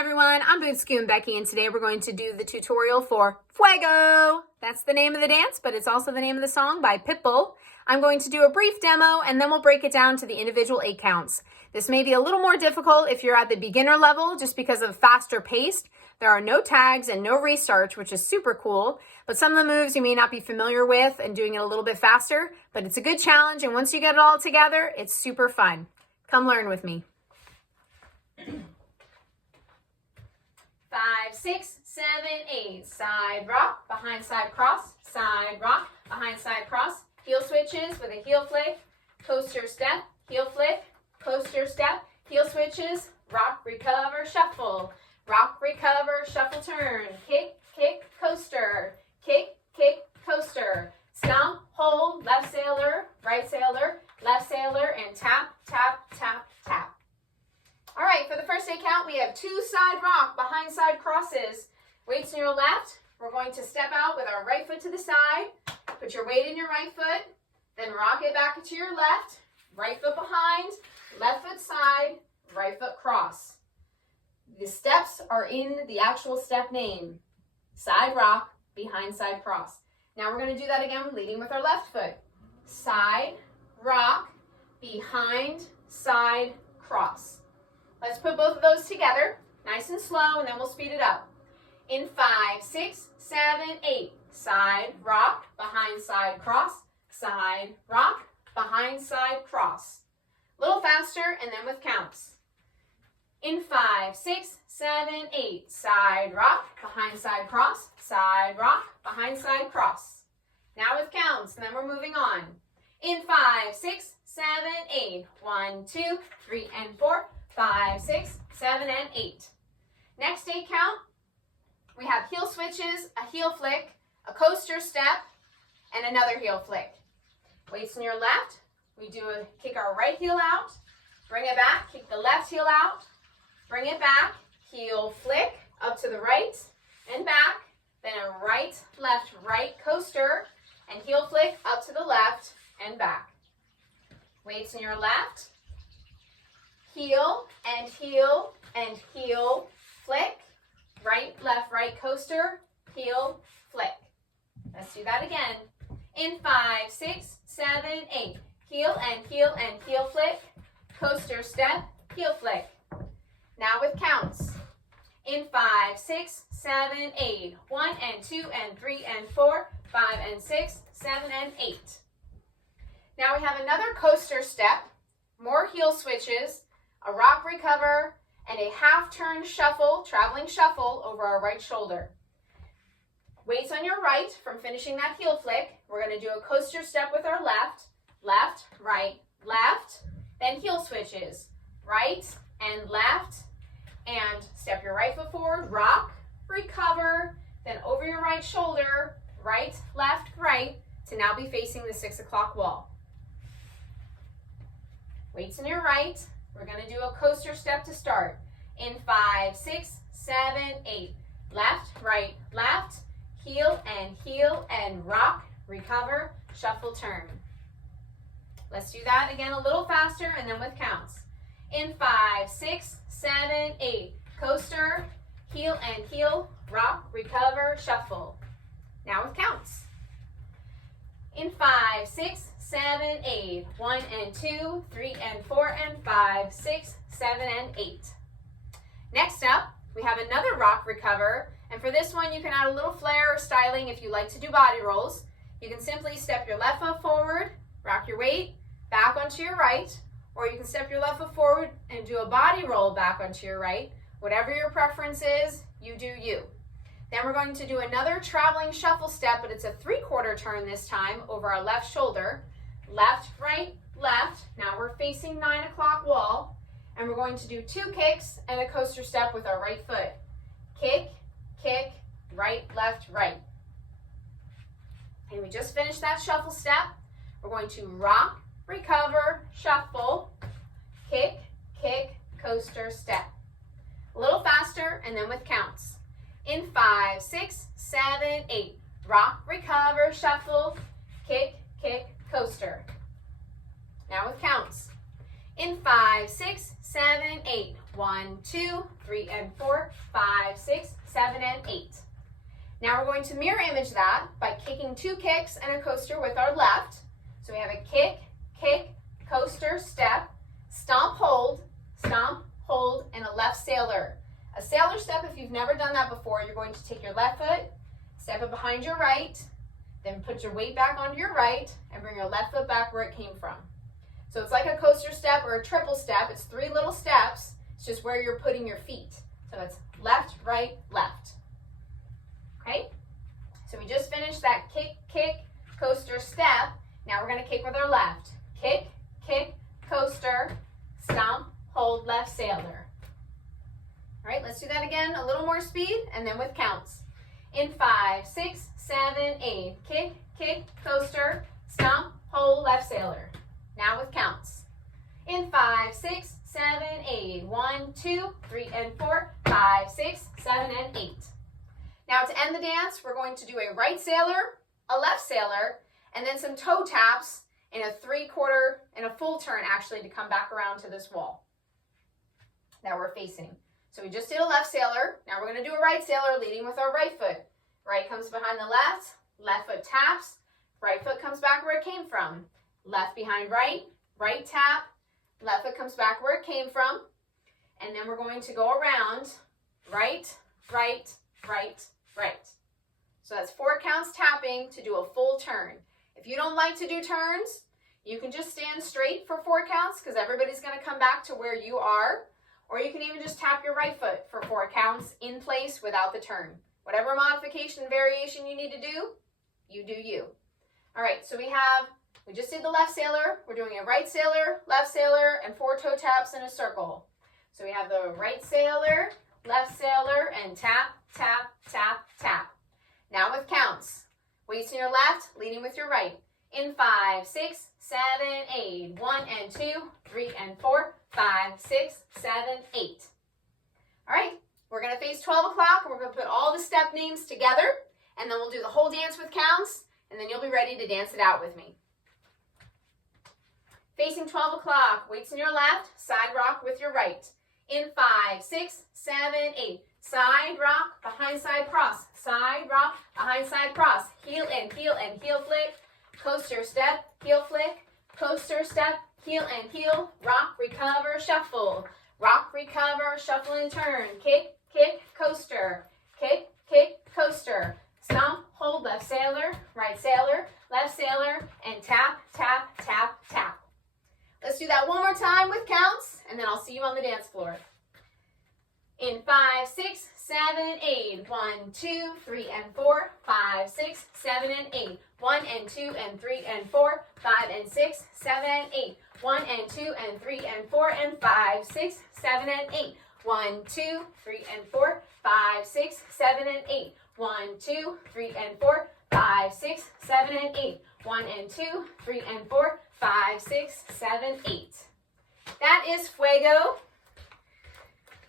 everyone, I'm Scootin Becky, and today we're going to do the tutorial for Fuego. That's the name of the dance, but it's also the name of the song by Pitbull. I'm going to do a brief demo, and then we'll break it down to the individual 8 counts. This may be a little more difficult if you're at the beginner level, just because of faster paced. There are no tags and no restarts, which is super cool, but some of the moves you may not be familiar with and doing it a little bit faster, but it's a good challenge, and once you get it all together, it's super fun. Come learn with me. 5, 6, 7, 8. Side rock, behind side cross, side rock, behind side cross. Heel switches with a heel flick, coaster step, heel flick, coaster step, heel switches, rock, recover, shuffle. Rock, recover, shuffle, turn. Kick, kick, coaster. Kick, kick, coaster. Stomp, hold, left sailor, left sailor, and tap, tap, tap, tap. All right, for the first 8 count, we have 2 side rock, behind side crosses. Weights in your left. We're going to step out with our right foot to the side. Put your weight in your right foot. Then rock it back to your left. Right foot behind, left foot side, right foot cross. The steps are in the actual step name. Side rock, behind side cross. Now we're going to do that again, leading with our left foot. Side, rock, behind, side, cross. Let's put both of those together, nice and slow, and then we'll speed it up. In 5, 6, 7, 8. Side, rock, behind, side, cross. Side, rock, behind, side, cross. A little faster, and then with counts. In 5, 6, 7, 8. Side, rock, behind, side, cross. Side, rock, behind, side, cross. Now with counts, and then we're moving on. In 5, 6, 7, 8. 1, 2, 3, and 4. 5, 6, 7, and 8. Next 8 count, we have heel switches, a heel flick, a coaster step, and another heel flick. Weights in your left, we kick our right heel out, bring it back, kick the left heel out, bring it back, heel flick up to the right and back, then a right, left, right coaster, and heel flick up to the left and back. Weights in your left, heel and heel and heel flick, right, left, right coaster, heel, flick. Let's do that again. In 5, 6, 7, 8. Heel and heel and heel flick, coaster step, heel flick. Now with counts. In 5, 6, 7, 8. 1 and 2 and 3 and 4, 5 and 6, 7 and 8. Now we have another coaster step, more heel switches, a rock recover, and a half turn shuffle, traveling shuffle over our right shoulder. Weights on your right from finishing that heel flick. We're going to do a coaster step with our left, left, right, left, then heel switches, right and left, and step your right foot forward, rock, recover, then over your right shoulder, right, left, right, to now be facing the 6 o'clock wall. Weights in your right. We're going to do a coaster step to start. In 5, 6, 7, 8. Left, right, left, heel and rock, recover, shuffle, turn. Let's do that again a little faster and then with counts. In 5, 6, 7, 8. Coaster, heel and heel, rock, recover, shuffle. Now with counts. In 5, 6, 7, 8. 1 and 2, 3 and 4 and 5, 6, 7 and 8. Next up, we have another rock recover, and for this one you can add a little flair or styling if you like to do body rolls. You can simply step your left foot forward, rock your weight back onto your right, or you can step your left foot forward and do a body roll back onto your right. Whatever your preference is, you do you. Then we're going to do another traveling shuffle step, but it's a 3/4 turn this time over our left shoulder. Left, right, left. Now we're facing 9 o'clock wall, and we're going to do 2 kicks and a coaster step with our right foot. Kick, kick, right, left, right. And we just finished that shuffle step. We're going to rock, recover, shuffle, kick, kick, coaster, step. A little faster and then with counts. In 5, 6, 7, 8. Rock, recover, shuffle, kick, kick, coaster. Now with counts. In 5, 6, 7, 8. 1, 2, 3, and 4, 5, 6, 7, and 8. Now we're going to mirror image that by kicking 2 kicks and a coaster with our left. So we have a kick, kick, coaster, step, stomp, hold, and a left sailor. A sailor step, if you've never done that before, you're going to take your left foot, step it behind your right, then put your weight back onto your right, and bring your left foot back where it came from. So it's like a coaster step or a triple step. It's 3 little steps. It's just where you're putting your feet. So it's left, right, left. Okay? So we just finished that kick, kick, coaster, step. Now we're going to kick with our left. Kick, kick, coaster, stomp, hold, left, sailor. All right, let's do that again. A little more speed and then with counts. In 5, 6, 7, 8. Kick, kick, coaster, stomp, hold, left, sailor. Now with counts. In 5, 6, 7, 8. 1, 2, 3, and 4, 5, 6, 7, and 8. Now to end the dance, we're going to do a right sailor, a left sailor, and then some toe taps in a 3/4 and a full turn actually to come back around to this wall that we're facing. So we just did a left sailor. Now we're going to do a right sailor leading with our right foot. Right comes behind the left, left foot taps, right foot comes back where it came from. Left behind right, right tap, left foot comes back where it came from. And then we're going to go around right, right, right, right. So that's 4 counts tapping to do a full turn. If you don't like to do turns, you can just stand straight for 4 counts because everybody's going to come back to where you are. Or you can even just tap your right foot for 4 counts in place without the turn. Whatever modification and variation you need to do, you do you. All right, so we just did the left sailor. We're doing a right sailor, left sailor, and 4 toe taps in a circle. So we have the right sailor, left sailor, and tap, tap, tap, tap. Now with counts. Weights in your left, leading with your right. In 5, 6, 7, 8. 1 and 2, 3 and 4, 5, 6, 7, 8. All right, we're going to face 12 o'clock, and we're going to put all the step names together, and then we'll do the whole dance with counts, and then you'll be ready to dance it out with me. Facing 12 o'clock, weights in your left, side rock with your right. In 5, 6, 7, 8. Side rock, behind side cross. Side rock, behind side cross. Heel and heel flick. Coaster step, heel flick. Coaster step, heel and heel. Rock, recover, shuffle. Rock, recover, shuffle and turn. Kick, kick, coaster. Kick, kick, coaster. Stomp, hold, left sailor, right sailor, left sailor, and tap, tap, tap, tap. Let's do that one more time with counts, and then I'll see you on the dance floor. In 5, 6, 7, 8. 1, 2, 3, and 4, 5, 6, 7, and 8. 1 and 2 and 3 and 4, 5 and 6, 7 and 8. 1 and 2 and 3 and 4 and 5, 6, 7 and 8. 1, 2, 3 and 4, 5, 6, 7 and 8. 1, 2, 3 and 4, 5, 6, 7 and 8. 1 and 2, 3 and 4, 5, 6, 7, 8. That is Fuego.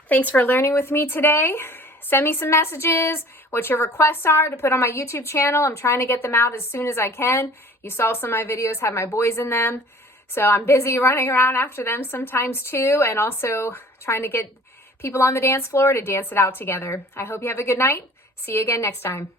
Thanks for learning with me today. Send me some messages, what your requests are to put on my YouTube channel. I'm trying to get them out as soon as I can. You saw some of my videos have my boys in them. So I'm busy running around after them sometimes too, and also trying to get people on the dance floor to dance it out together. I hope you have a good night. See you again next time.